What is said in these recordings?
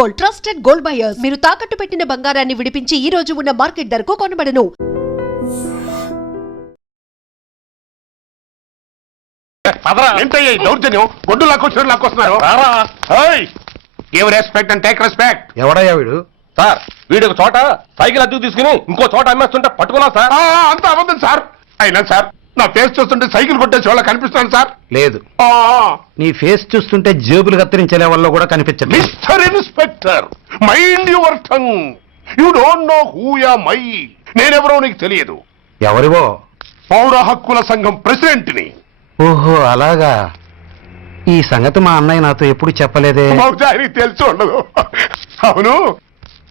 Gold, trusted gold buyers. మీరు తాకట్టు పెట్టిన బంగారాన్ని విడిపించి ఈ రోజు ఉన్న మార్కెట్ ధరకు కొనబడను. ఏంటయ్యా దౌర్జన్యం? గొడ్డు లాక్కొస్తున్నారు. Respect and take respect. ఎవడయ్యా వీడు? సార్ వీడు ఒక చోట సైకిల్ అద్దెకు తీసుకుని ఇంకో చోట అమ్మేస్తుంటే పట్టుకున్నా సార్. అంత అబద్ధం సార్. అయినా సార్ నా ఫేస్ చూస్తుంటే సైకిల్ కొట్టేసి వాళ్ళ కనిపిస్తాను సార్. లేదు, నీ ఫేస్ చూస్తుంటే జేబులు కత్తిరించే లెవెల్లో కూడా కనిపించదు. Mister inspector, mind your tongue. You don't know who am I. నేనెవరో నీకు తెలియదు. ఎవరివో? పౌర హక్కుల సంఘం ప్రెసిడెంట్ ని. ఓహో అలాగా. ఈ సంగతి మా అన్నయ్య నాతో ఎప్పుడు చెప్పలేదే. బహుశా ఆయనకి తెలిసి ఉండదు. అవును,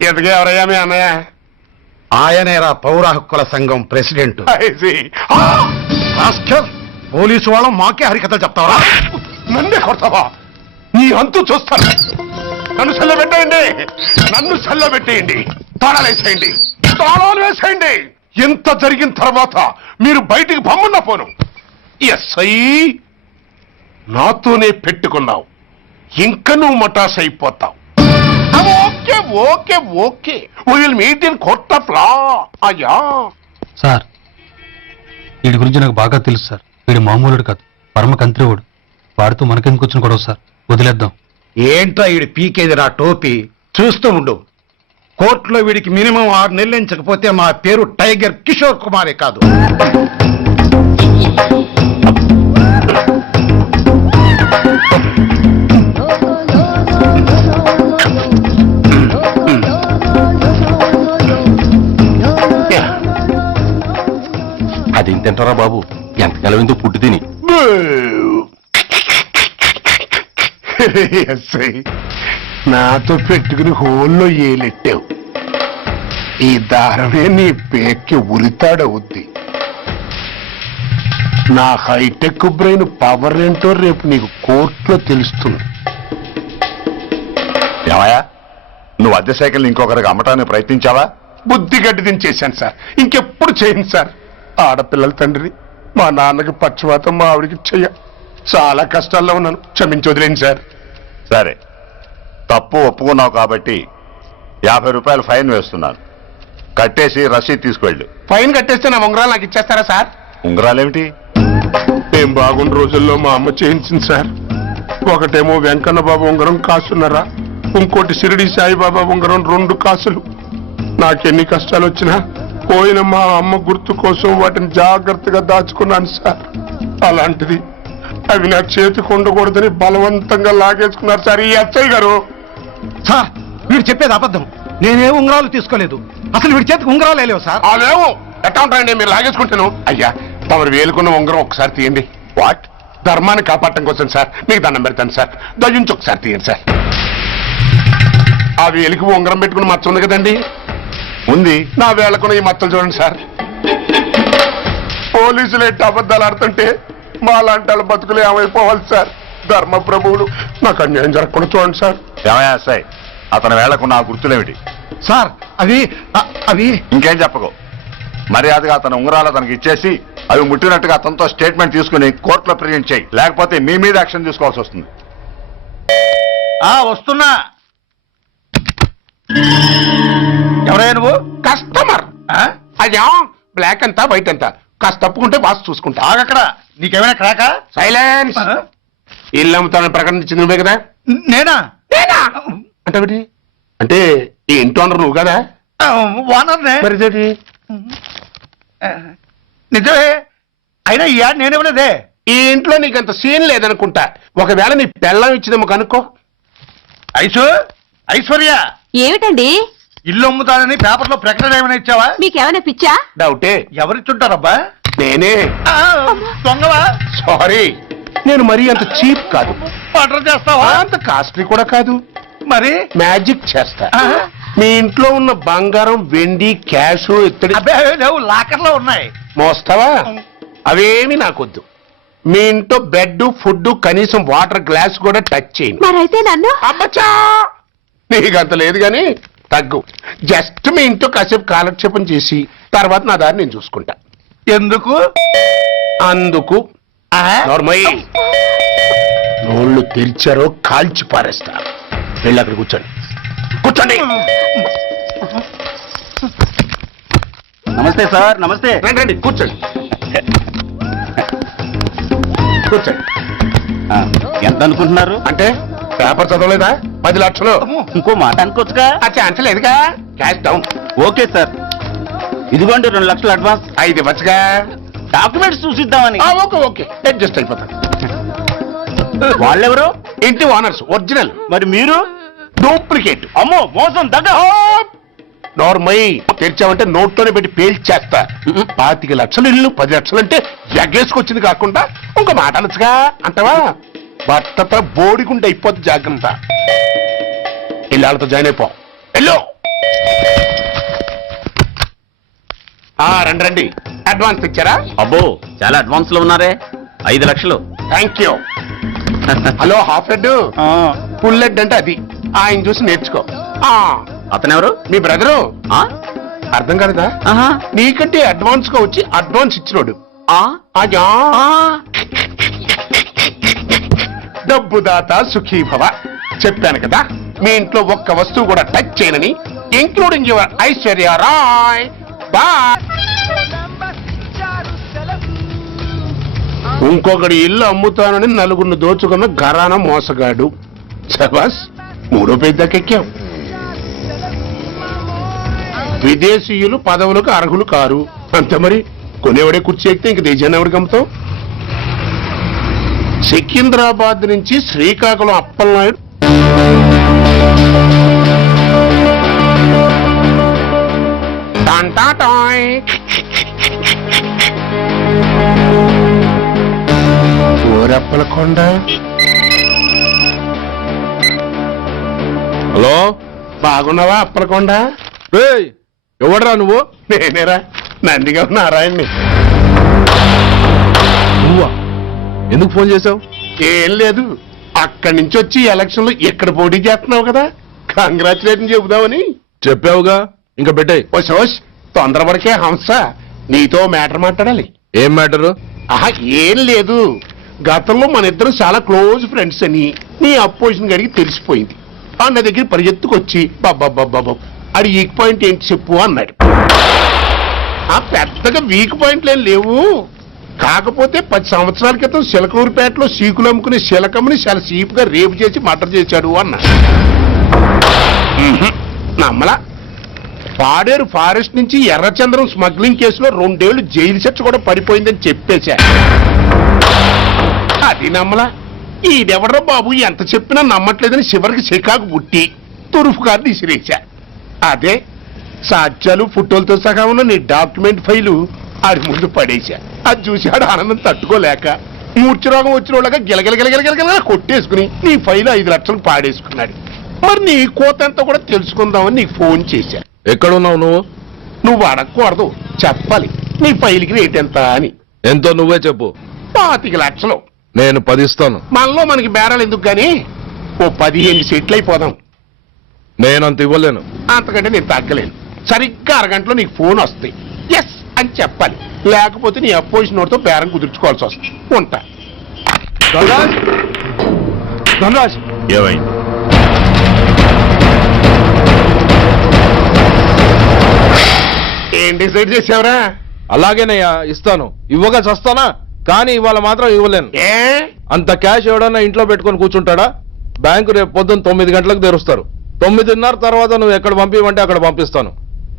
ఎదుగే ఎవరయ్యా మీ అన్నయ్య? ఆయనేరా పౌర హక్కుల సంఘం ప్రెసిడెంట్. I see. పోలీసు వాళ్ళం మాకే హరికథలు చెప్తావరా? నన్నే కొడతావా? నీ అంతు చూస్తాను. నన్ను సెల్లబెట్టేయండి, నన్ను సెల్లబెట్టేయండి. తాళాలు వేసేయండి, తాళాలు వేసేయండి. ఎంత జరిగిన తర్వాత మీరు బయటికి పంపన్నా పోను. ఎస్ఐ నాతోనే పెట్టుకున్నావు, ఇంకా నువ్వు మటాస్ అయిపోతావు. Okay okay okay, will meet in court of law. అయ్యా సార్, వీడి గురించి నాకు బాగా తెలుసు సార్. వీడు మామూలుడు కాదు, పరమ కంత్రివుడు. వాడితో మనకెందుకు వచ్చిన గొడవ సార్, వదిలేద్దాం. ఏంట్రా వీడి పీకేది నా టోపీ? చూస్తూ ఉండు. కోర్టులో వీడికి మినిమం 6 నెలలు ఎంచకపోతే మా పేరు టైగర్ కిషోర్ కుమారే కాదు. అది తింటారా బాబు? ఎంతకాలం ఎందుకు పుట్టి తిని. ఎస్ఐ నాతో పెట్టుకుని హోల్లో ఏలెట్టావు. ఈ దారమే నీ పేక్కి ఉరితాడవుద్ది. నా హైటెక్ బ్రెయిన్ పవర్ ఏంటో రేపు నీకు కోర్టులో తెలుస్తుంది. ఏమయ్యా, నువ్వు అద్దె సైకిల్ ఇంకొకరికి అమ్మటానికి ప్రయత్నించావా? బుద్ధి గడ్డి దించేశాను సార్, ఇంకెప్పుడు చేయను సార్. ఆడపిల్లల తండ్రి, మా నాన్నకి పక్షవాతం, మా ఆవిడికి చెయ్య. చాలా కష్టాల్లో ఉన్నాను, క్షమించి వదిలేండి సార్. సరే, తప్పు ఒప్పుకున్నావు కాబట్టి 50 రూపాయలు ఫైన్ వేస్తున్నాను. కట్టేసి రసీదు తీసుకువెళ్ళు. ఫైన్ కట్టేస్తే నా ఉంగరాలు నాకు ఇచ్చేస్తారా సార్? ఉంగరాలేమిటి? ఏం బాగున్న రోజుల్లో మా అమ్మ చేయించింది సార్. ఒకటేమో వెంకన్న బాబు ఉంగరం కాసున్నరా, ఇంకోటి షిరిడి సాయిబాబా ఉంగరం 2 కాసులు. నాకెన్ని కష్టాలు వచ్చినా పోయిన మా అమ్మ గుర్తు కోసం వాటిని జాగ్రత్తగా దాచుకున్నాను సార్. అలాంటిది అవి నా చేతికి ఉండకూడదని బలవంతంగా లాగేసుకున్నారు సార్ ఈ ఎస్ఐ గారు. సార్, వీడు చెప్పేది అబద్ధం. నేనే ఉంగరాలు తీసుకోలేదు. అసలు వీడి చేతికి ఉంగరాలు లేవు సార్. లేవు. ఎట్టా ఉంటాయండి మీరు లాగేసుకుంటాను? అయ్యా, తమరు వేలుకున్న ఉంగరం ఒకసారి తీయండి. వాట్? ధర్మాన్ని కాపాడటం కోసం సార్, మీకు దండం పెడతాను సార్. దయ్యుంచి ఒకసారి తీయండి సార్. ఆ వేలికి ఉంగరం పెట్టుకుని మచ్చ ఉంది కదండి, ఉంది. నా వేళకున్న ఈ మచ్చలు చూడండి సార్. పోలీసులు ఎట్టి అబద్ధాలు ఆడుతుంటే మా లాంటి వాళ్ళ బతుకులు ఏమైపోవాలి సార్? ధర్మ ప్రభువులు, నాకు అన్యాయం జరగకుండా చూడండి సార్. ఏమయ్యా సాయి, అతని వేళకున్న ఆ గుర్తులేమిటి? సార్, అవి ఇంకేం చెప్పకు. మర్యాదగా అతని ఉంగరాలు అతనికి ఇచ్చేసి అవి ముట్టినట్టుగా అతనితో స్టేట్మెంట్ తీసుకుని కోర్టులో ప్రెజెంట్ చేయి. లేకపోతే మీ మీద యాక్షన్ తీసుకోవాల్సి వస్తుంది. వస్తున్నా. ఎవరయ్యా నువ్వు? కస్టమర్. అయ్యా, బ్లాక్ అంతా వైట్ అంతా కాస్త తప్పుకుంటే బాస్ చూసుకుంటా. ఆగక్కడ. నీకేమైనా క్రాకా? సైలెన్స్. ఇల్లు అమ్ముతానని ప్రకటించింది నువ్వే కదా? నేనా? అంటే అంటే ఈ ఇంటి ఓనర్ నువ్వు కదా? ఓనర్నే. మరి ఇదేంటి? నిజమే. అయినా ఈ యాడ్ నేనేమలేదే. ఈ ఇంట్లో నీకంత సీన్ లేదనుకుంటా. ఒకవేళ నీ పెళ్ళం ఇచ్చిందేమో కనుక్కో. ఐశ్వర్య, ఏమిటండి? ఇల్లు అమ్ముతానని పేపర్లో ప్రకటన ఏమైనా ఇచ్చావా? మీకేమైనా పిచ్చా? డౌటే. ఎవరిచ్చుంటారబ్బా? నేనే. దొంగవా? సారీ, నేను మరీ అంత చీప్ కాదు. ఆర్డర్ చేస్తావా? అంత కాస్ట్లీ కూడా కాదు. మరి మ్యాజిక్ చేస్తా. మీ ఇంట్లో ఉన్న బంగారం, వెండి, క్యాష్, ఇత్తడి లేవు, లాకర్లో ఉన్నాయి. మోస్తావా? అవేమి నాకొద్దు. మీ ఇంట్లో బెడ్, ఫుడ్, కనీసం వాటర్ గ్లాస్ కూడా టచ్ చేయను. మరైతే నన్ను అబ్బచ్చా, నీకంత లేదు గాని తగ్గు. జస్ట్ మీ ఇంట్లో కాసేపు కాలక్షేపం చేసి తర్వాత నా దారి నేను చూసుకుంటా. ఎందుకు? అందుకు. నోర్మయ్య, నోళ్ళు తెరిచారో కాల్చి పారేస్తా. వెళ్ళి అక్కడ కూర్చోండి. కూర్చోండి. నమస్తే సార్, నమస్తే. రండి రండి కూర్చోండి. కూర్చోండి. ఎంత అనుకుంటున్నారు? అంటే పేపర్ చదవలేదా? 10 లక్షలు. ఇంకో మాట అనుకోవచ్చుగా. ఆ ఛాన్స్ లేదుగా. Cash down. ఓకే సార్, ఇదిగోండి 2 లక్షలు అడ్వాన్స్. 5 ఇవ్వచ్చుగా. డాక్యుమెంట్స్ చూసిద్దామని. ఓకే ఓకే అడ్జస్ట్ అయిపోతాను. వాళ్ళెవరు? ఇంటి ఓనర్స్ ఒరిజినల్, మరి మీరు? డూప్లికేట్. అమ్మో, మోసం దగ్గర. నోర్మై తెరిచామంటే నోట్లోనే పెట్టి పేల్చేస్తా. 25 లక్షలు ఇల్లు 10 లక్షలు అంటే ఎగ్గేసుకొచ్చింది కాకుండా ఇంకో మాట అనొచ్చుగా అంటావా? బట్టతో బోడిగుంటే అయిపోద్ది. జాగ్రత్త. ఇల్లాళ్ళతో జాయిన్ అయిపో. ఎల్లో. రండి రండి. అడ్వాన్స్ ఇచ్చారా? అబ్బో, చాలా అడ్వాన్స్ లో ఉన్నారే. 5 లక్షలు. Thank you. Hello half head, full head అంటే అది. ఆయన చూసి నేర్చుకో. అతనెవరు? మీ బ్రదరు. అర్థం కాలేదా? నీకంటే అడ్వాన్స్ గా వచ్చి అడ్వాన్స్ ఇచ్చినోడు. అజా డబ్బు దాత సుఖీభవ. చెప్పాను కదా మీ ఇంట్లో ఒక్క వస్తువు కూడా టచ్ చేయనని, including your Aishwarya Rai. Bye. ఇంకొకటి ఇల్లు అమ్ముతానని 4 దోచుకున్న ఘరానా మోసగాడు. శబాస్, 3వ పేజీ దాకా ఎక్కాం. విదేశీయులు పదవులకు అర్హులు కారు. అంతే మరి. కొనేవాడే కుర్చీ ఎక్కితే ఇంక దేశాన్ని ఎవరికి అమ్ముతాం? సికింద్రాబాద్ నుంచి శ్రీకాకుళం అప్పలనాయుడు టాంటాటాయ్. ఊరప్పలకొండ. హలో, బాగున్నావా అప్పలకొండ? ఎవడరా నువ్వు? నేనేరా, నందిగా నారాయణ్ణి. నువ్వా? ఎందుకు ఫోన్ చేసావు? ఏం లేదు, అక్కడి నుంచి వచ్చి ఎలక్షన్ లో ఇక్కడ పోటీ చేస్తున్నావు కదా, కంగ్రాచులేషన్ చెబుదామని. చెప్పావుగా, ఇంకా పెట్టాయి. ఓ సోష్, తొందరపడికే హంస, నీతో మ్యాటర్ మాట్లాడాలి. ఏం మ్యాటరు? ఏం లేదు, గతంలో మన ఇద్దరు చాలా క్లోజ్ ఫ్రెండ్స్ అని నీ అపోజిషన్ గడికి తెలిసిపోయింది. అన్న దగ్గర పరిగెత్తుకొచ్చి బాబా అది వీక్ పాయింట్ ఏంటి చెప్పు అన్నాడు. పెద్దగా వీక్ పాయింట్లు ఏం లేవు, కాకపోతే 10 సంవత్సరాల క్రితం శిలకూరుపేటలో సీకులు అమ్ముకునే శిలకమ్మని చాలా సీపుగా రేపు చేసి మర్డర్ చేశాడు అన్నా. నమ్మలా. పాడేరు ఫారెస్ట్ నుంచి ఎర్రచంద్రం స్మగ్లింగ్ కేసులో 2 ఏళ్లు జైలు శిక్ష కూడా పడిపోయిందని చెప్పేశా. అది నమ్మలా. ఈడెవడో బాబు ఎంత చెప్పినా నమ్మట్లేదని చివరికి చికాకు పుట్టి తురుపు కార్డు ఇసిరేశా. అదే సాక్ష్యాలు ఫోటోలతో సహా ఉన్న నీ డాక్యుమెంట్ ఫైలు ఆడి ముందు పడేశా. అది చూశాడు ఆనందం తట్టుకోలేక మూర్ఛరోగం వచ్చిన వాళ్ళగా గిలగిలగిలగిలగిలగిల కొట్టేసుకుని నీ ఫైలు 5 లక్షలు పాడేసుకున్నాడు. మరి నీ కోతంతా కూడా తెలుసుకుందామని నీకు ఫోన్ చేశా. ఎక్కడున్నావు నువ్వు? నువ్వు అడగకూడదు, చెప్పాలి. నీ ఫైల్కి రేట్ ఎంత అని. ఎంతో నువ్వే చెప్పు. 25 లక్షలు. నేను 10 ఇస్తాను. మనలో మనకి బేరాలు ఎందుకు గాని, ఓ 15 సెట్లు అయిపోదాం. నేనంత ఇవ్వలేను. అంతకంటే నేను తగ్గలేను. సరిగ్గా అరగంటలో నీకు ఫోన్ వస్తాయి. ఎస్ అని చెప్పాలి, లేకపోతే నీ అపోజిషన్ నోటితో బేరం కుదుర్చుకోవాల్సి వస్తుంది. ఉంటా. ధనరాజ్, ఏమైంది? ఏం డిసైడ్ చేసావురా? అలాగేనయ్యా, ఇస్తాను. ఇవ్వగా చస్తానా, కానీ ఇవాళ మాత్రం ఇవ్వలేను. ఏ అంత క్యాష్ ఎవడన్నా ఇంట్లో పెట్టుకొని కూర్చుంటాడా? బ్యాంకు రేపు పొద్దున్న 9 గంటలకు తెరుస్తారు. 9:30 తర్వాత నువ్వు ఎక్కడ పంపిమంటే అక్కడ పంపిస్తాను.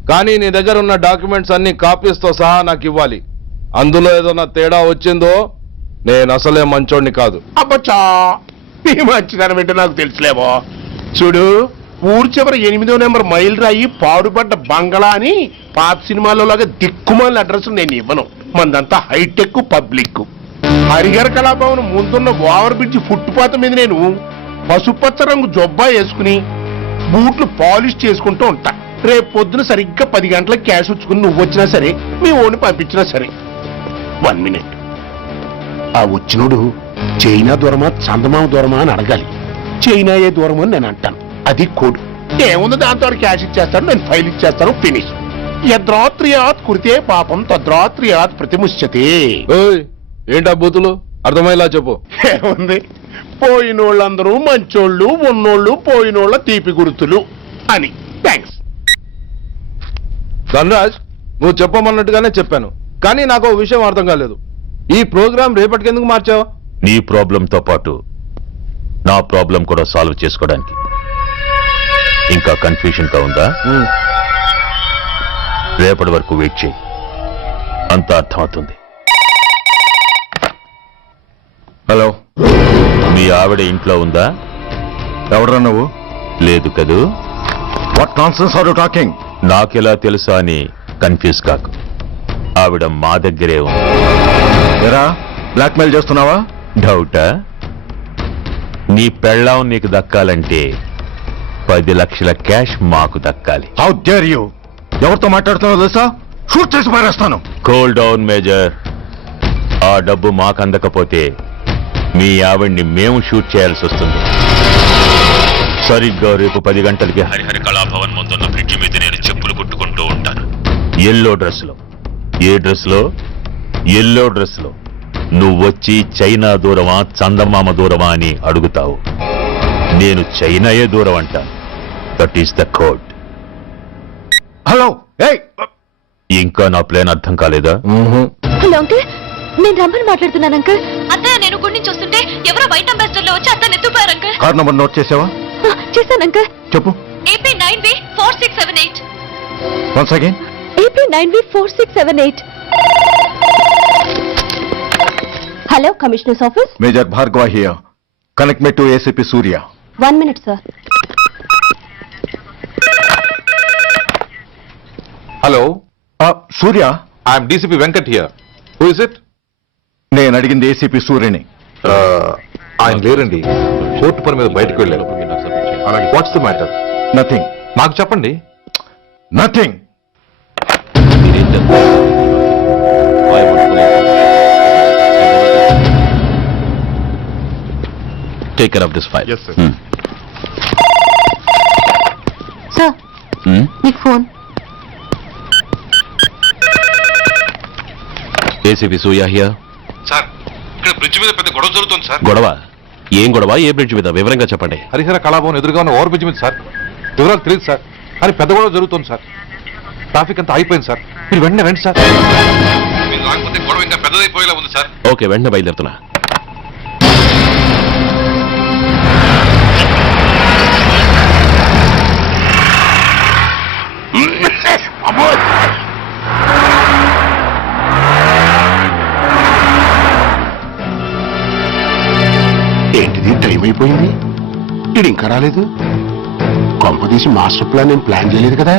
కానీ నీ దగ్గర ఉన్న డాక్యుమెంట్స్ అన్ని కాపీస్తో సహా నాకు ఇవ్వాలి. అందులో ఏదైనా తేడా వచ్చిందో నేను అసలే మంచోడిని కాదు. అబ్బచ్చా, నీ మంచిదనం ఏంటో నాకు తెలుసులేవో. చూడు, ఊరు చివరి 8వ నెంబర్ మైల్ రాయి పాడుపడ్డ బంగళా అని పాత సినిమాలో లాగా దిక్కుమాల అడ్రస్ నేను ఇవ్వను. మందంతా హైటెక్ పబ్లిక్. హరిహర కళాభవన్ ముందున్న ఓవర్ బ్రిడ్జ్ ఫుట్పాత్ మీద నేను పసుపచ్చ రంగు జొబ్బా వేసుకుని బూట్లు పాలిష్ చేసుకుంటూ ఉంటా. రేపు పొద్దున సరిగ్గా 10 గంటలకు క్యాష్ వచ్చుకుని నువ్వు వచ్చినా సరే, మీ ఓని పంపించినా సరే. 1 మినిట్. ఆ వచ్చినోడు చైనా దూరమా చందమామ దూరమా అని అడగాలి. చైనాయే దూరం అని నేను అంటాను. అది కోడ్. ఏముంది, దాంతో క్యాష్ ఇచ్చేస్తాను, నేను ఫైల్ ఇచ్చేస్తాను, ఫినిష్. యద్రాత్రియాత్ కురితే పాపం తద్రాత్రియాత్ ప్రతిముష్యతే. ఏంటా బూతులు? అర్థమయ్యేలా చెప్పు. ఏముంది, పోయినోళ్ళందరూ మంచోళ్ళు, ఉన్నోళ్ళు పోయినోళ్ళ తీపి గుర్తులు అని. థ్యాంక్స్. ధనరాజ్, నువ్వు చెప్పమన్నట్టుగానే చెప్పాను, కానీ నాకు ఓ విషయం అర్థం కాలేదు. ఈ ప్రోగ్రాం రేపటికి ఎందుకు మార్చావు? నీ ప్రాబ్లంతో పాటు నా ప్రాబ్లం కూడా సాల్వ్ చేసుకోవడానికి. ఇంకా కన్ఫ్యూజన్ గా ఉందా? రేపటి వరకు వెయిట్ చేయి, అంతా అర్థమవుతుంది. హలో, మీ ఆవిడ ఇంట్లో ఉందా? ఎవడ్రా నువ్వు? లేదు కదూ. What nonsense are you talking? నాకెలా తెలుసా అని కన్ఫ్యూజ్ కాకు. ఆవిడ మా దగ్గరే ఉంది. ఎరా, బ్లాక్మెయిల్ చేస్తున్నావా? డౌటా? నీ పెళ్ళాం నీకు దక్కాలంటే 10 లక్షల క్యాష్ మాకు దక్కాలి. How dare you? ఎవరితో మాట్లాడుతున్నావు తెలుసా? షూట్ చేసి పారేస్తాను. Cool down major. ఆ డబ్బు మాకు అందకపోతే మీ ఆవిడ్ని మేము షూట్ చేయాల్సి వస్తుంది. సరిగ్గా రేపు 10 గంటలకి హరిహర కళాభవన్ ముందున్న బ్రిడ్జి మీద నేను చెప్పులు కుట్టుకుంటూ ఉంటాను. ఎల్లో డ్రెస్లో. ఏ డ్రెస్లో? ఎల్లో డ్రెస్లో. నువ్వొచ్చి చైనా దూరమా చందమామ దూరమా అని అడుగుతావు. నేను చైనాయే దూరం అంటాను. That is the code. Hello, ఏయ్, ఇంకా నా ప్లాన్ అర్థం కాలేదా? హలో అంకుల్, నేను రమ్మని మాట్లాడుతున్నాను అంకుల్. అత్తయ్య నేను గుడి నుంచి వస్తుంటే ఎవరో వైట్ అంబాసిడర్ లో వచ్చి అత్తని ఎత్తుపోయారు అంకుల్. కార్ నంబర్ నోట్ చేసావా? చేశాను అంకుల్. చెప్పు. AP 9V4678. Once again. AP 9V4678. Hello, commissioners office. Major Bhargava here. Connect me to ACP Surya. 1 minute sir. Hello, Surya, I'm DCP Venkat here. Who is it? నేను అడిగింది ACP సూర్యని. ఆయన లేరండి, court పని మీద బయటకు వెళ్ళారు. What's the matter? నథింగ్. నాకు చెప్పండి. Nothing. Take care of this file. Sir, మీకు phone. ACP Surya here. Sir, ఇక్కడ బ్రిడ్జ్ మీద పెద్ద గొడవ జరుగుతుంది సార్. గొడవ? ఏం గొడవ? ఏ బ్రిడ్జ్ మీద? వివరంగా చెప్పండి. హరిహర కళాభవన్ ఎదురుగా ఉన్న ఓవర్ బ్రిడ్జ్ మీద సార్. వివరాలు తెలియదు సార్, కానీ పెద్ద గొడవ జరుగుతుంది సార్. ట్రాఫిక్ అంతా అయిపోయింది సార్. మీరు వెంటనే రండి సార్. మీరు రాకపోతే గొడవ ఇంకా పెద్దదైపోయేలా ఉంది సార్. ఓకే, వెంటనే బయలుదేరుతున్నా. ఏంటిది, టైం అయిపోయింది, ఇది ఇంకా రాలేదు. కొంపదీసి మాస్టర్ ప్లాన్ నేను ప్లాన్ చేయలేదు కదా.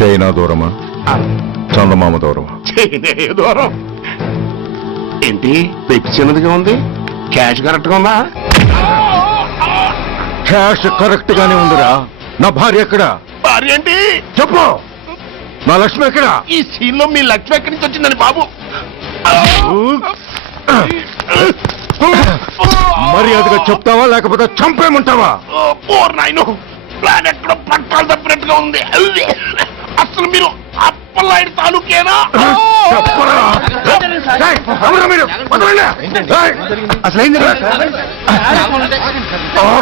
చైనా దూరమా చందమామ దూరమా? చైనే దూరం. ఏంటి పెట్టి చిన్నదిగా ఉంది, క్యాష్ కరెక్ట్ గా ఉందా? క్యాష్ కరెక్ట్ గానే ఉందిరా. నా భార్య ఎక్కడ? భార్య ఏంటి చెప్పు. నా లక్ష్మి ఎక్కడ? ఈ సీన్ లో మీ లక్ష్మి ఎక్కడి నుంచి వచ్చిందని బాబు? మర్యాదగా చెప్తావా లేకపోతే చంపేమంటావా? పోర్ నాయను, ప్లాన్ ఎక్కడ పట్టాలు తప్పినట్టుగా ఉంది. అసలు మీరు అప్పలాంటి తాలూకేనా?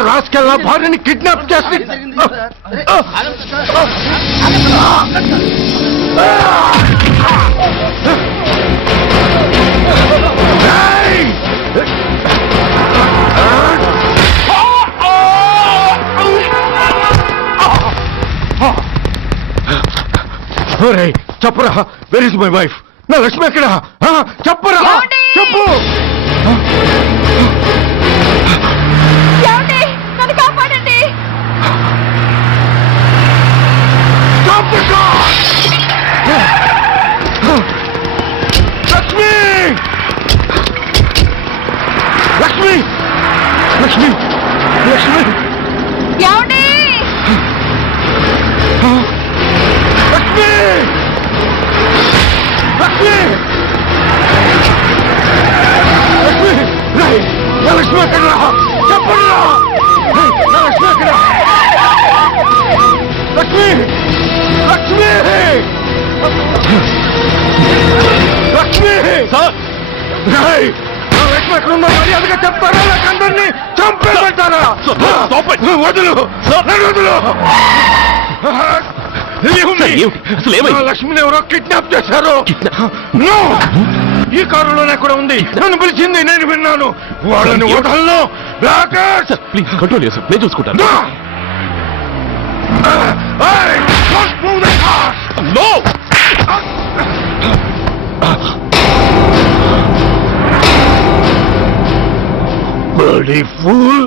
రాసుకెళ్ళ భార్యని కిడ్నాప్ చేసి చెప్పరా, వెర్ ఇస్ మై వైఫ్? నా లక్ష్మి ఎక్కడ? చెప్పరా, చెప్పు. నన్ను కాపాడండి. లక్ష్మి, లక్ష్మి, లక్ష్మి, లక్ష్మి, ఏమండి? లక్ష్మి, లక్ష్మి. ఎక్కడున్నా మర్యాదగా చెప్తారా అందరినీ చంపేమంటారా? వదులు వదులు. లక్ష్మిని ఎవరో కిడ్నాప్ చేశారు. ఈ కారులోనే కూడా ఉంది. నన్ను పిలిచింది, నేను విన్నాను. వాళ్ళని వదలను. ప్లీజ్ కంట్రోల్ చేస్తాను, నేను చూసుకుంటాను. ఫూల్,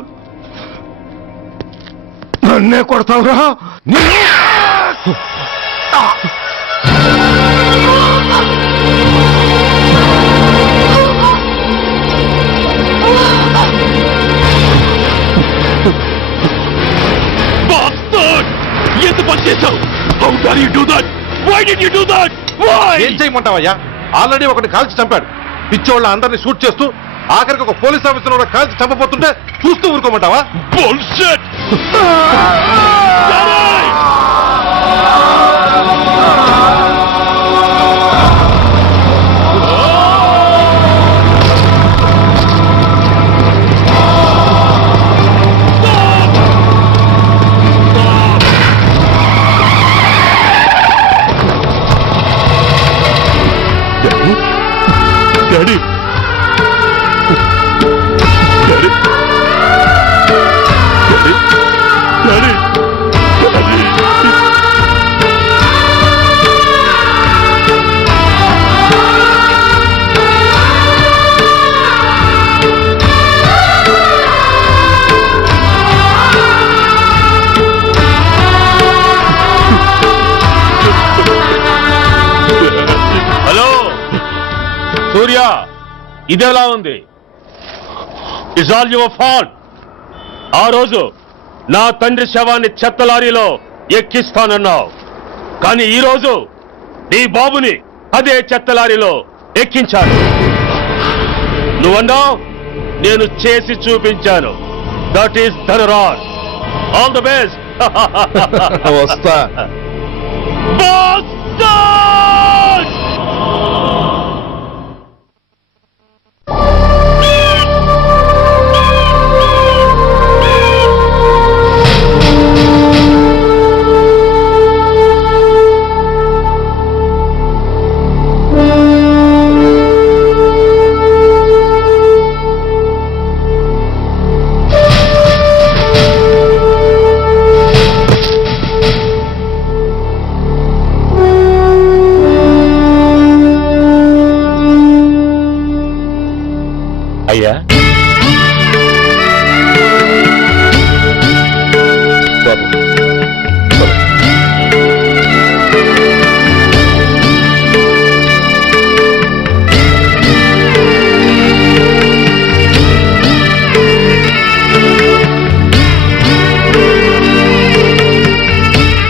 నన్నే కొడతావురా? ఎంత పని చేశావు? How dare you do that? Why did you do that? Why? ఏం చేయమంటావయ్యా? ఆల్రెడీ ఒకటి కాల్చి చంపాడు. పిచ్చోళ్ళ అందరినీ షూట్ చేస్తూ ఆఖరికి ఒక పోలీస్ ఆఫీసర్ కూడా కాల్చి చంపబోతుంటే చూస్తూ ఊరుకోమంటావా? Bullshit! Daddy! హలో సూర్య, ఇదెలా ఉంది? It's all your fault. ఆ రోజు నా తండ్రి శవాన్ని చెత్త లారీలో ఎక్కిస్తానన్నావు, కానీ ఈ రోజు నీ బాబుని అదే చెత్త లారీలో ఎక్కించాను. నువ్వన్నావు, నేను చేసి చూపించాను. That is Dhanraj. All the best. వస్తా. అయ్యా, బాబు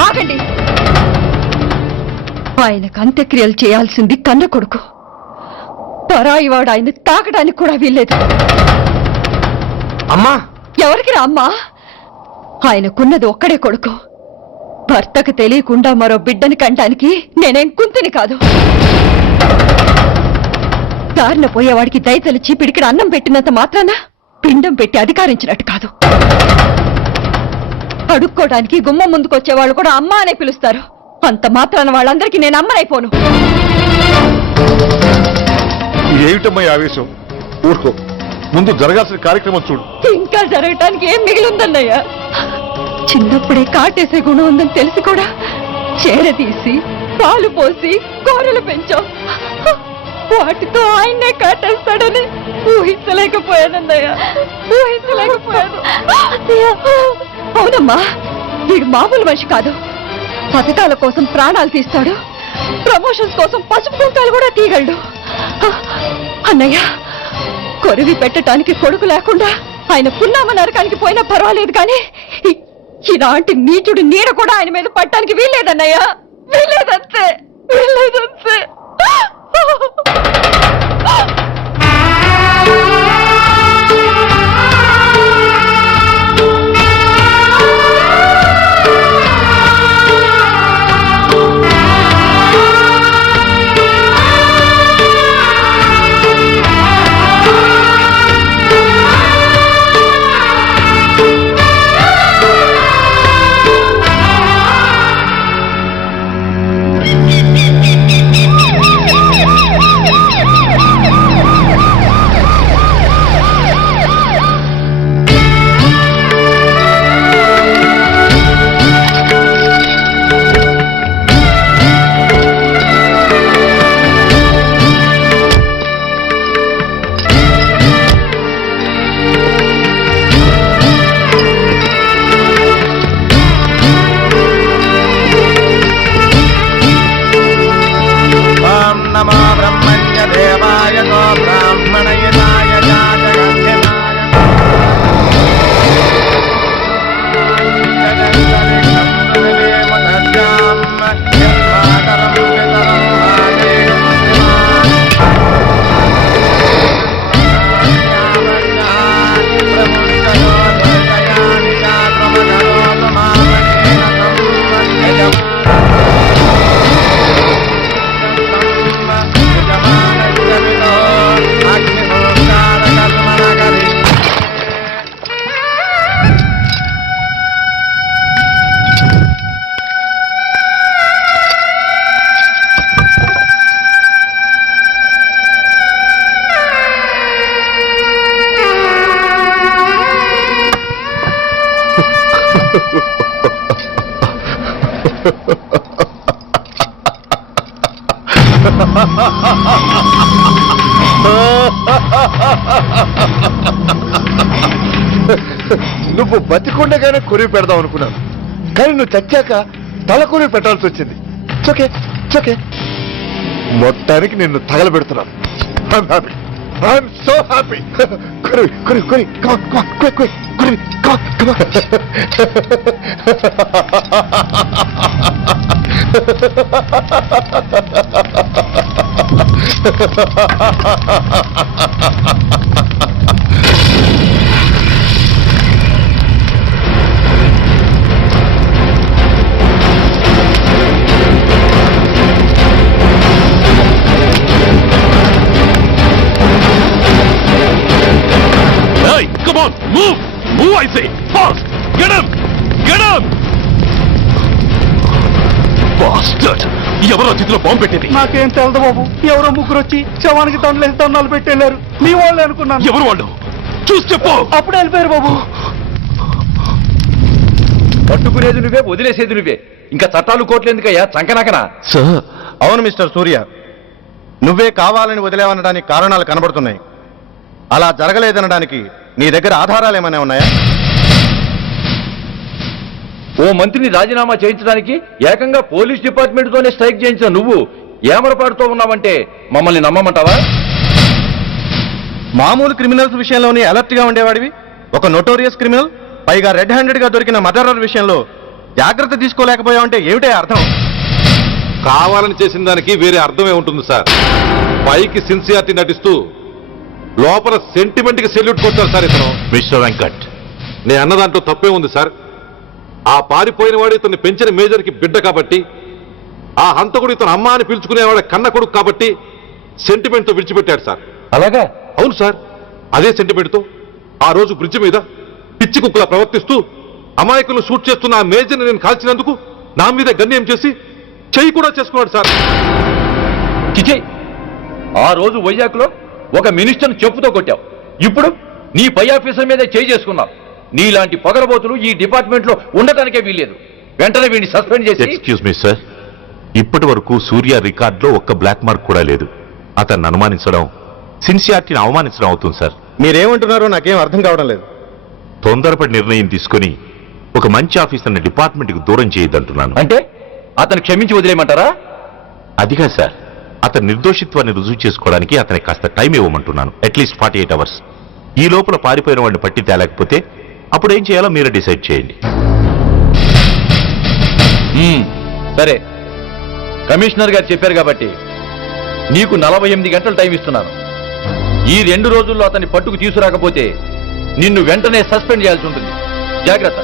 ఆగండి. ఆయనకు అంత్యక్రియలు చేయాల్సింది కన్న కొడుకు. పరాయివాడు ఆయన తాకడానికి కూడా వీల్లేదు. అమ్మా, ఎవరికి రా అమ్మా? ఆయనకున్నది ఒక్కడే కొడుకు. భర్తకు తెలియకుండా మరో బిడ్డని కంటానికి నేనేం కుంతిని కాదు. దారిన పోయేవాడికి దయతలిచి పిడికిడ అన్నం పెట్టినంత మాత్రాన పిండం పెట్టి అధికారించినట్టు కాదు. అడుక్కోవడానికి గుమ్మం ముందుకొచ్చేవాళ్ళు కూడా అమ్మ అనే పిలుస్తారు. అంత మాత్రాన వాళ్ళందరికీ నేను అమ్మనైపోను. ఏమిటమ్మా ఆవేశం? ఊరుకో, ముందు జరగాల్సిన కార్యక్రమం చూడు. ఇంకా జరగటానికి ఏం మిగిలిందన్నయ్య? చిన్నప్పుడే కాటేసే గుణం ఉందని తెలిసి కూడా చేరదీసి పాలు పోసి కూరలు పెంచాం. వాటితో ఆయన్నే కాటేస్తాడని ఊహించలేకపోయానన్నయ్య, ఊహించలేకపోయాను. అవునమ్మా, వీడు మామూలు మనిషి కాదు. పథకాల కోసం ప్రాణాలు తీస్తాడు, ప్రమోషన్స్ కోసం పసుపు కుంకాలు కూడా తీయగలడు. అన్నయ్య, కొరివి పెట్టడానికి కొడుకు లేకుండా ఆయన పున్నామ నరకానికి పోయినా పర్వాలేదు, కానీ ఇలాంటి నీచుడు నీడ కూడా ఆయన మీద పట్టడానికి వీల్లేదన్నయ్య, వీల్లేదంతే, వీల్లేదంతే. నువ్వు బతికుండగానే కొరివి పెడదాం అనుకున్నాను, కానీ నువ్వు చచ్చాక తల కొరివి పెట్టాల్సి వచ్చింది. ఓకే ఓకే, మొత్తానికి నిన్ను తగలబెడుతున్నాను. I'm happy, I'm so happy. కొరివి కొరివి కొరివి, కొరివి Come on, move! Move, I say! Fast! Get him! Get him! Bastard! ఎవరో చేతిలో బాంబు పెట్టేది? నాకేం తెలదు బాబు. ఎవరో ముగ్గురు వచ్చి శవానికి దండలేసి దండాలు పెట్టేళ్ళారు. మీ వాళ్ళే అనుకున్నాను. ఎవరు వాళ్ళు? చూసి చెప్పు. అప్పుడే వెళ్ళిపోయారు బాబు. పట్టుకునేది నువ్వే, వదిలేసేది నువ్వే. ఇంకా చట్టాలు కోట్లు ఎందుకయ్యా చంకనాకనా? సార్, అవును మిస్టర్ సూర్య, నువ్వే కావాలని వదిలేవనడానికి కారణాలు కనబడుతున్నాయి. అలా జరగలేదనడానికి నీ దగ్గర ఆధారాలు ఏమైనా ఉన్నాయా? ఓ మంత్రిని రాజీనామా చేయించడానికి ఏకంగా పోలీస్ డిపార్ట్మెంట్ తోనే స్ట్రైక్ చేయించిన నువ్వు ఏమరపాటుతో ఉన్నావంటే మమ్మల్ని నమ్మమంటావా? మామూలు క్రిమినల్స్ విషయంలోనే అలర్ట్ గా ఉండేవాడివి, ఒక నోటోరియస్ క్రిమినల్, పైగా రెడ్ హ్యాండెడ్ గా దొరికిన మర్డరర్ విషయంలో జాగ్రత్త తీసుకోలేకపోయావంటే ఏమిటే అర్థం? కావాలని చేసిన దానికి వేరే అర్థమే ఉంటుంది సార్. పైకి సిన్సియారిటీ నటిస్తూ లోపల సెంటిమెంట్ కి సెల్యూట్ కొట్టారు సార్ ఇతను. మిస్టర్ వెంకట్, నేను అన్న దాంట్లో తప్పే ఉంది సార్. ఆ పారిపోయిన వాడు ఇతన్ని పెంచిన మేజర్ కి బిడ్డ కాబట్టి, ఆ హంతకుడు ఇతను అమ్మ అని పిలుచుకునేవాడు కన్న కొడుకు కాబట్టి సెంటిమెంట్ తో విడిచిపెట్టాడు సార్. అలాగా? అవును సార్. అదే సెంటిమెంట్ తో ఆ రోజు బ్రిడ్జ్ మీద పిచ్చి కుక్కలా ప్రవర్తిస్తూ అమాయకులను షూట్ చేస్తున్న ఆ మేజర్ని నేను కాల్చినందుకు నా మీద గన్యం చేసి చెయ్యి కూడా చేసుకున్నాడు సార్. చిచే, ఆ రోజు వైజాగ్లో ఒక మినిస్టర్ని చెప్పుతో కొట్టావు, ఇప్పుడు నీ పై ఆఫీసర్ మీద చేయి చేసుకున్నావు. నీలాంటి పొగరబోతులు ఈ డిపార్ట్మెంట్ లో ఉండటానికే వీల్లేదు. వెంటనే వీడిని సస్పెండ్ చేసి. ఎక్స్క్యూజ్ మీ సార్, ఇప్పటి వరకు సూర్య రికార్డులో ఒక్క బ్లాక్ మార్క్ కూడా లేదు. అతన్ని అనుమానించడం సిన్సియారిటీని అవమానించడం అవుతుంది సార్. మీరేమంటున్నారో నాకేం అర్థం కావడం లేదు. తొందరపడి నిర్ణయం తీసుకుని ఒక మంచి ఆఫీసర్ని డిపార్ట్మెంట్ కు దూరం చేయొద్దంటున్నాను. అంటే అతను క్షమించి వదిలేయమంటారా? అదిగా సార్, అతని నిర్దోషిత్వాన్ని రుజువు చేసుకోవడానికి అతనికి కాస్త టైం ఇవ్వమంటున్నాను. At least 48 hours. ఈ లోపల పారిపోయిన వాడిని పట్టి తేలేకపోతే అప్పుడు ఏం చేయాలో మీరే డిసైడ్ చేయండి. సరే, కమిషనర్ గారు చెప్పారు కాబట్టి నీకు 48 గంటలు టైం ఇస్తున్నాను. ఈ 2 రోజుల్లో అతన్ని పట్టుకు తీసుకురాకపోతే నిన్ను వెంటనే సస్పెండ్ చేయాల్సి ఉంటుంది. జాగ్రత్త.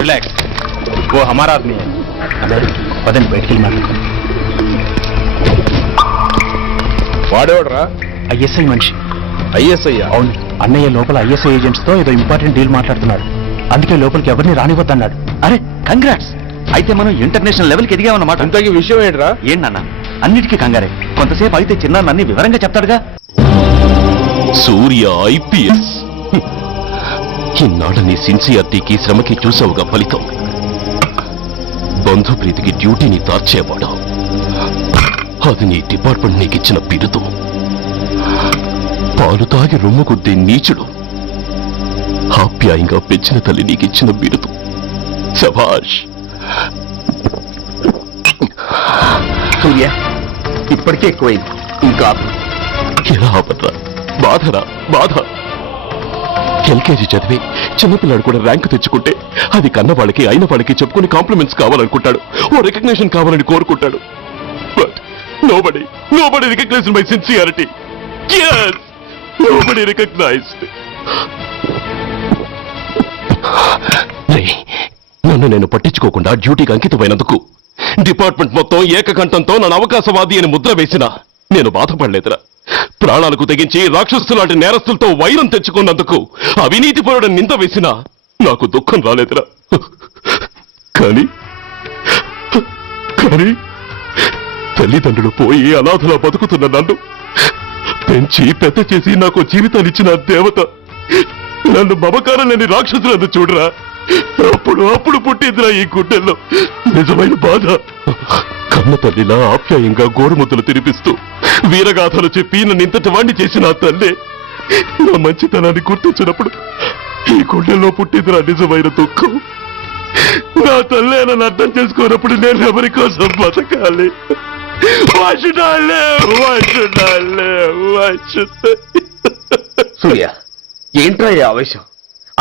రిలాక్స్, वो हमारा आदमी है. పదండి బయటికి మాట్లాడుకోండి. వాడేవాడరా? ఐఎస్ఐ మనిషి. ఐఎస్ఐ? అవును, అన్నయ్య లోపల ఐఎస్ఐ ఏజెంట్స్ తో ఏదో ఇంపార్టెంట్ డీల్ మాట్లాడుతున్నాడు. అందుకే లోపలికి ఎవరిని రానివ్వద్దన్నాడు. అరే కంగ్రాట్స్, అయితే మనం ఇంటర్నేషనల్ లెవెల్కి ఎదిగామన్నమాట. ఇంతకీ విషయం ఏంట్రా? ఏంటన్నా, అన్నిటికీ కంగారే. కొంతసేపు అయితే చిన్నాన్న అన్ని వివరంగా చెప్తాడుగా. సూర్య ఐపీఎస్. ఇన్నాళ్ళ నీ సిన్సియారిటీకి శ్రమకి చూసావుగా ఫలితం. బంధుప్రీతికి డ్యూటీని తార్చేవాడు. అది నీ డిపార్ట్మెంట్ నీకిచ్చిన బిరుదు. పాలు తాగి రొమ్ము కొద్ది నీచుడు ఆప్యాయంగా పెంచిన తల్లి నీకిచ్చిన బిరుదు. శభాష్. సూర్య, ఇప్పటికే ఎక్కువైంది, ఇంకా ఎలా ఆపట్రా? బాధరా బాధ. ఎల్కేజీ చదివి చిన్నపిల్లాడు కూడా ర్యాంకు తెచ్చుకుంటే అది కన్న వాళ్ళకి అయిన వాళ్ళకి చెప్పుకుని కాంప్లిమెంట్స్ కావాలనుకుంటాడు, ఓ రికగ్నిషన్ కావాలని కోరుకుంటాడు. But nobody recognized my sincerity. Yes, nobody recognized. నన్ను నేను పట్టించుకోకుండా డ్యూటీకి అంకితమైనందుకు డిపార్ట్మెంట్ మొత్తం ఏకకంఠంతో నన్ను అవకాశవాది అని ముద్ర వేసినా నేను బాధపడలేదురా. ప్రాణాలకు తెగించి రాక్షసులాంటి నేరస్తులతో వైరం తెచ్చుకున్నందుకు అవినీతి పరుడని నింద వేసినా నాకు దుఃఖం రాలేదురా. కానీ తల్లిదండ్రులు పోయి అనాథలా బతుకుతున్న నన్ను పెంచి పెద్ద చేసి నాకు జీవితాన్ని ఇచ్చిన దేవత నన్ను మమకారం లేని రాక్షసులను చూడరా. అప్పుడు పుట్టిందిరా ఈ గుడ్డెల్లో నిజమైన బాధ. కన్న తల్లిలా ఆప్యాయంగా గోరుముద్దలు తినిపిస్తూ వీరగాథలు చెప్పి నన్ను ఇంతటి వాణ్ణి చేసిన ఆ తల్లే నా మంచితనాన్ని గుర్తించినప్పుడు ఈ గుడ్డెల్లో పుట్టిందిరా నిజమైన దుఃఖం. నా తల్లే నన్ను అర్థం చేసుకోనప్పుడు నేను ఎవరి కోసం బతకాలి? సూర్య, ఏంట్రా ఈ ఆవేశం?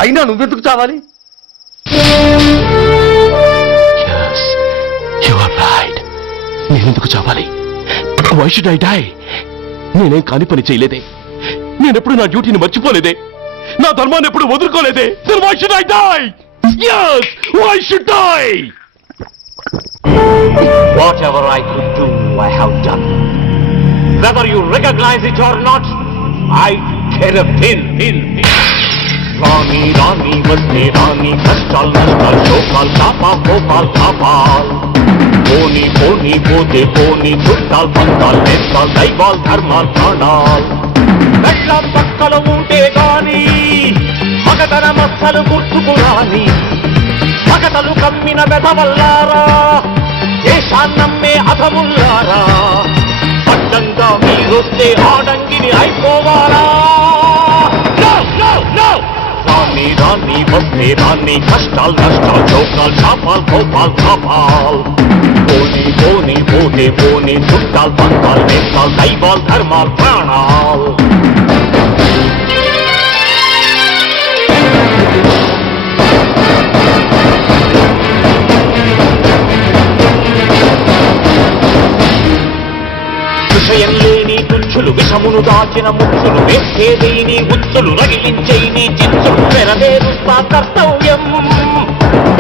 అయినా నువ్వెందుకు చావాలి? నేనెందుకు చావాలి? Why should I die? నేనేం కాని పని చేయలేదే. నేనెప్పుడు నా డ్యూటీని మర్చిపోలేదే. నా ధర్మాన్ని ఎప్పుడు వదులుకోలేదే. Then why should I die? Yes, why should I? Whatever I could do, I have done. Whether you recognize it or not, I care a pin. రాణి వస్తే రాణి, కష్టాలు శోకాలు కాపాల్. పోనీ పోతే పోనీ, చుట్టాలు పంతాలు నేస్తాలు దైవాలు ధర్మాలు ప్రాణాలు. మెట్ల పక్కల ఉంటే గాని మగతన మచ్చలు గుర్తుకు రాని, మగతలు కమ్మిన వెధవల్లారా, దేశాన్నమ్మే అధముల్లారా, అడ్డంగా మీరొస్తే ఆడంగిని అయిపోవాలా? రాణి వస్తే రాణి, కష్టాలు నష్టాలు చౌకాలు కాపాల్. పోనీ పోతే పోనీ, చుట్టాలు పంతాలు నేస్తాలు దైవాలు ధర్మాలు ప్రాణాలు. విషయం లేని తుచ్చులు, విషమును దాచిన ముచ్చులు, వేసేదేని ఉచ్చులు, రగిలించేని చిచ్చులు, నెరవేరుస్తా కర్తవ్యం,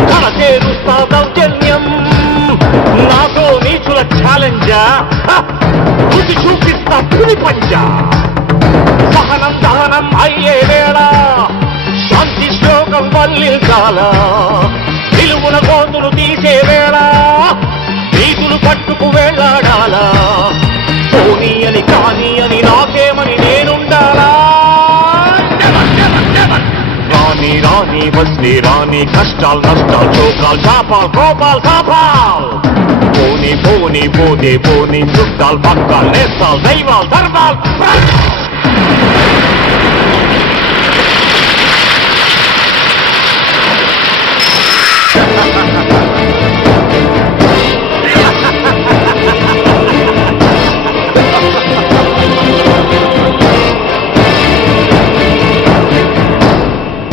కరచేరుస్తా దౌర్జన్యం. నాతో నీచుల ఛాలెంజా, రుచి చూపిస్తా పులి పంజా. సహనం దహనం అయ్యే వేళ, శాంతి శ్లోకం వల్లించాల. నిలువున గోతులు తీసే వేళ, నీతులు పట్టుకు వేళ్లాడాలా. పోనీ అని కానీ అని నాకేమని నేనుండాలా? రాణి వస్తే రాణి, కష్టాలు నష్టాలు చోకాలు కాపాల్. పోనీ పోతే పోనీ, చుట్టాలు పక్కాలు నేస్తాలు దైవాలు ధర్మాలు.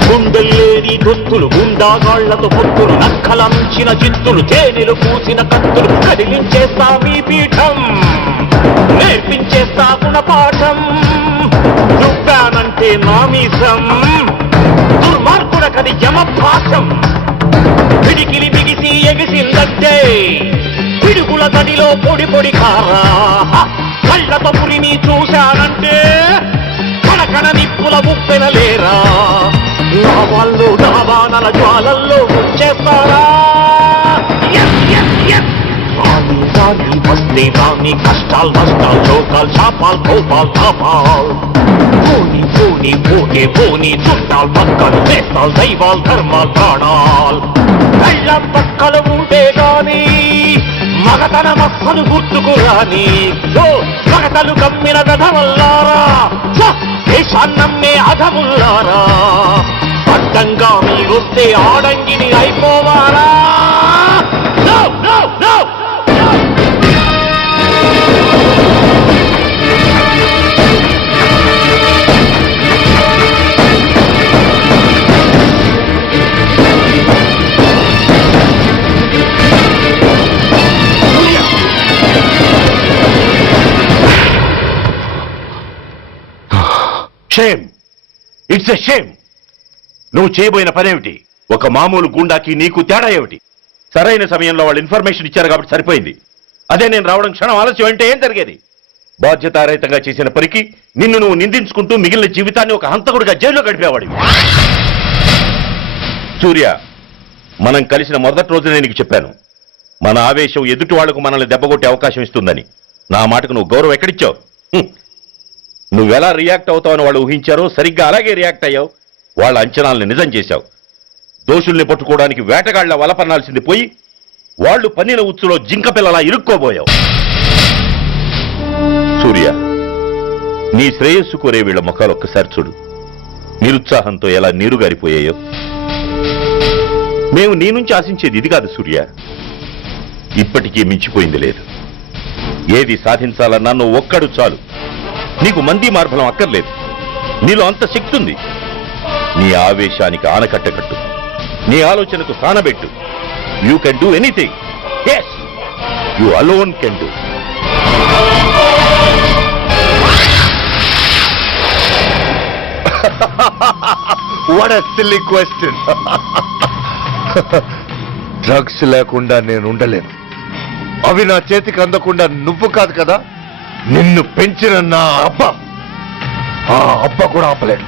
గుండెల్లేని దొత్తులు, గుండాగాళ్లతో పొత్తులు, నక్కలంచిన చిత్తులు, చేనెలు పూసిన కత్తులు, కదిలించేస్తా మీ పీఠం, నేర్పించేస్తా గుణపాఠం. దుబ్బానంటే నామీసం, దుర్మార్గుడకది యమపాఠం. పిడికిలి బిగిసి ఎగిసిందంటే పిడుగుల గడిలో పొడి కారా. కళ్ళతో పులిని చూశానంటే కనకన నిప్పుల ఉప్పెనలేరా. నా వాళ్ళు దావానల జ్వాలల్లో వచ్చేస్తారా. రాని రాని వస్తే రాని కష్టాలు నష్టాలు లోకాలు శాపాలు కోపాలు తాపాలు పోని పోని పోతే పోని చుట్టాలు పక్కలు చేస్తాలు దైవాలు ధర్మాలు ప్రాణాలు కళ్ళ పక్కలు ఉంటే గాని మగతన మక్కలు గుర్తుకు రాని మగతలు కమ్మిన దధవల్లారా దేశాన్నమ్మే అధముల్లారా అడ్డంగా మీరుంటే ఆడంగిని అయిపోవాలా No, no, no! Shame, it's a shame. నువ్వు చేయబోయిన పనేమిటి? ఒక మామూలు గుండాకి నీకు తేడా ఏమిటి? సరైన సమయంలో వాళ్ళు ఇన్ఫర్మేషన్ ఇచ్చారు కాబట్టి సరిపోయింది. అదే నేను రావడం క్షణం ఆలస్యం అంటే ఏం జరిగేది? బాధ్యతారహితంగా చేసిన పనికి నిన్ను నువ్వు నిందించుకుంటూ మిగిలిన జీవితాన్ని ఒక హంతకుడిగా జైల్లో గడిపేవాడివి. సూర్య, మనం కలిసిన మొదటి రోజునే నీకు చెప్పాను, మన ఆవేశం ఎదుటి వాళ్లకు మనల్ని దెబ్బగొట్టే అవకాశం ఇస్తుందని. నా మాటకు నువ్వు గౌరవం ఎక్కడిచ్చావు? నువ్వెలా రియాక్ట్ అవుతావని వాళ్ళు ఊహించారో సరిగ్గా అలాగే రియాక్ట్ అయ్యావు. వాళ్ళ అంచనాల్ని నిజం చేశావు. దోషుల్ని పట్టుకోవడానికి వేటగాళ్ల వలపన్నాల్సింది పోయి వాళ్ళు పన్నిన ఉచ్చులో జింక పిల్లలా ఇరుక్కోబోయావు. సూర్య, నీ శ్రేయస్సు కోరే వీళ్ళ ముఖాలు ఒక్కసారి చూడు. నిరుత్సాహంతో ఎలా నీరుగారిపోయాయో. మేము నీ నుంచి ఆశించేది ఇది కాదు సూర్య. ఇప్పటికీ మించిపోయింది లేదు. ఏది సాధించాలన్నా నువ్వు ఒక్కడు చాలు. నీకు మంది మార్బలం అక్కర్లేదు. నీలో అంత శక్తి ఉంది. నీ ఆవేశానికి ఆనకట్ట కట్టు, నీ ఆలోచనకు సానబెట్టు. You can do anything. Yes, you alone can do. What a silly question. Drugs లేకుండా నేను ఉండలేను. అవి నా చేతికి అందకుండా నువ్వు కాదు కదా, నిన్ను పెంచిన నా అబ్బ, ఆ అబ్బ కూడా ఆపలేడు.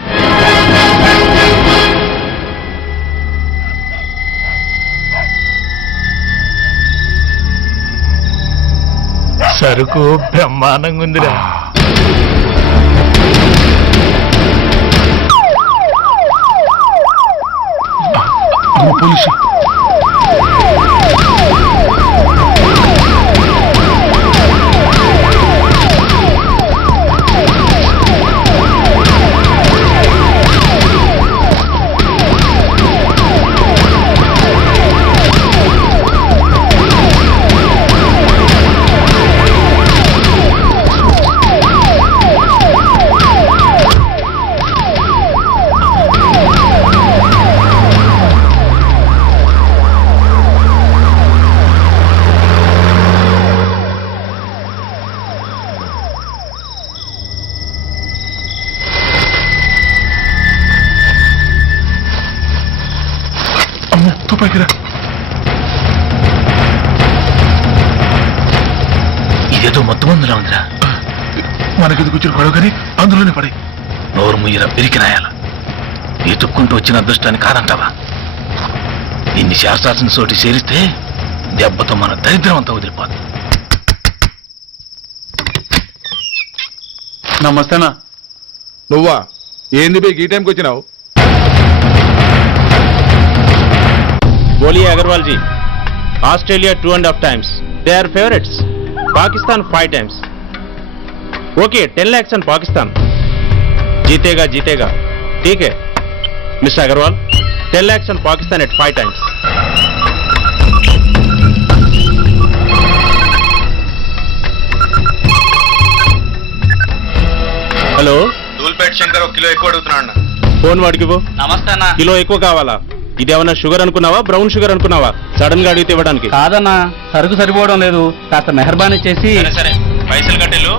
సరుకు బ్రహ్మాండంగా ఉందిరా. పోలీసు ఇదేదో మొత్తం అందులో ఉందిరా. మనకిది కూర్చుని పడవ కానీ అందులోనే పడి నోరు ముయ్యరా పిరికినాయాల. ఎత్తుక్కుంటూ వచ్చిన అదృష్టాన్ని కాదంటావా? ఇన్ని శాస్త్రాసిన చోటి చేరిస్తే దెబ్బతో మన దరిద్రం అంతా వదిలిపోదు. నమస్తేనా. నువ్వా? ఏంది బే ఈ టైంకి వచ్చినావు? बोलिए Agarwal ji. Australia 2.5 times. They are favorites. Pakistan 5 times. Okay, 10 lakhs on Pakistan. जीतेगा जीतेगा. ठीक है mister Agarwal, 10 lakhs on Pakistan at 5 times. Hello, Dhoolpet Shankar ఒక కిలో ఎక్కువ అడుగుతున్నా అన్న. ఫోన్ వాడికి పో. నమస్తే అన్న. కిలో ఎక్కువ కావాలా? ఇదేమన్నా షుగర్ అనుకున్నావా, బ్రౌన్ షుగర్ అనుకున్నావా? సడన్ గా అడిగితే ఇవ్వడానికి కాదన్నా, సరుకు సరిపోవడం లేదు. కాస్త మెహర్బానీ చేసి. సరే, పైసలు కట్టెలు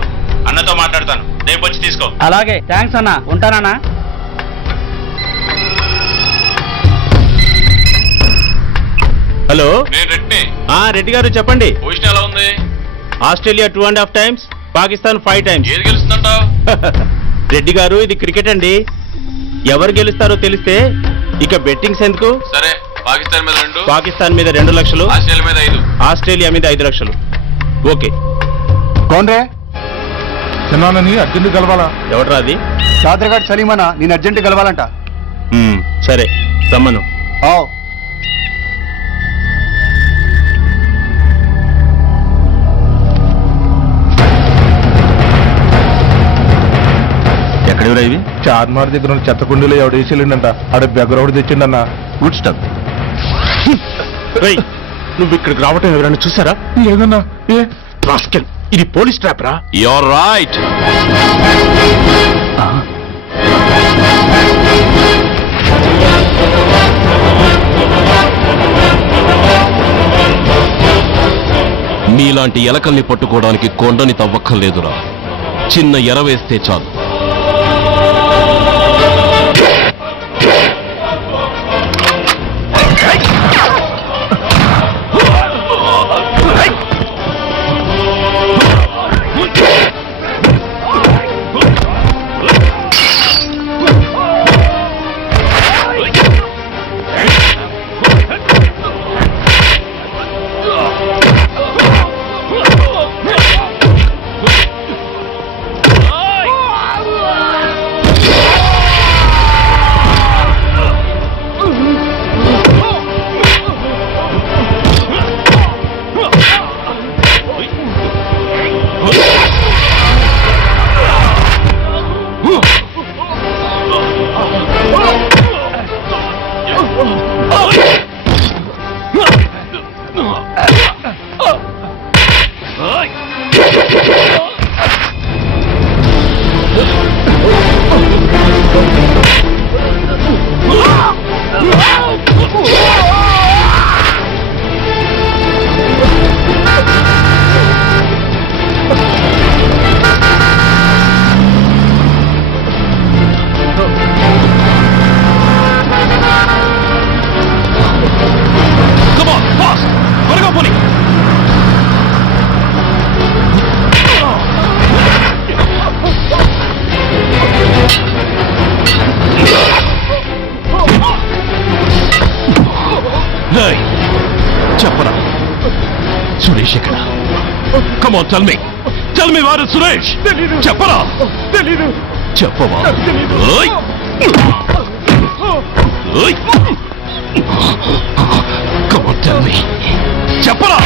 అన్నతో మాట్లాడతాను. రేపు వచ్చి తీసుకో. అలాగే, థ్యాంక్స్ అన్న. ఉంటానన్నా. హలో, రెడ్డి. రెడ్డి గారు చెప్పండి. పొజిషన్ ఎలా ఉంది? Australia 2.5 times, Pakistan 5 times. ఏది గెలుస్తుందంటావు? రెడ్డి గారు, ఇది క్రికెట్ అండి. ఎవరు గెలుస్తారో తెలిస్తే ఇక బెట్టింగ్స్ ఎందుకు? సరే, పాకిస్తాన్ మీద 2, పాకిస్తాన్ మీద 2 లక్షలు, ఆస్ట్రేలియా మీద 5. ఆస్ట్రేలియా మీద 5 లక్షలు. ఓకే. కోన్రే చిన్నానని అర్జెంట్ కలవాలా? ఎవడ్రా అది? చాదరగాడు సలీమనా నేను అర్జెంట్ కలవాలంట. సరే రమ్మను. ఎక్కడెవరా ఇవి? చార్మార్ దగ్గర ఉన్న చెత్త కుండీలో ఎవడు వేసేళ్ళంట. ఆడ బెగ్గరౌడ్ తెచ్చిండన్నా. Good stuff. నువ్వు ఇక్కడికి రావటం ఎవరైనా చూసారా? లేదన్నా. ఏ రాస్కెల్, ఇది పోలీస్ ట్రాప్ రా. You're right. మీలాంటి ఎలకల్ని పట్టుకోవడానికి కొండని తవ్వక్కర్లేదురా, చిన్న ఎర వేస్తే చాలు. చెప్పరా సురేష్ ఎక్కడ? Come on, tell me. Tell me where is Suresh? చెప్పరా? చెప్పవా? ఓయ్! ఓయ్! Come on, tell me. చెప్పరా?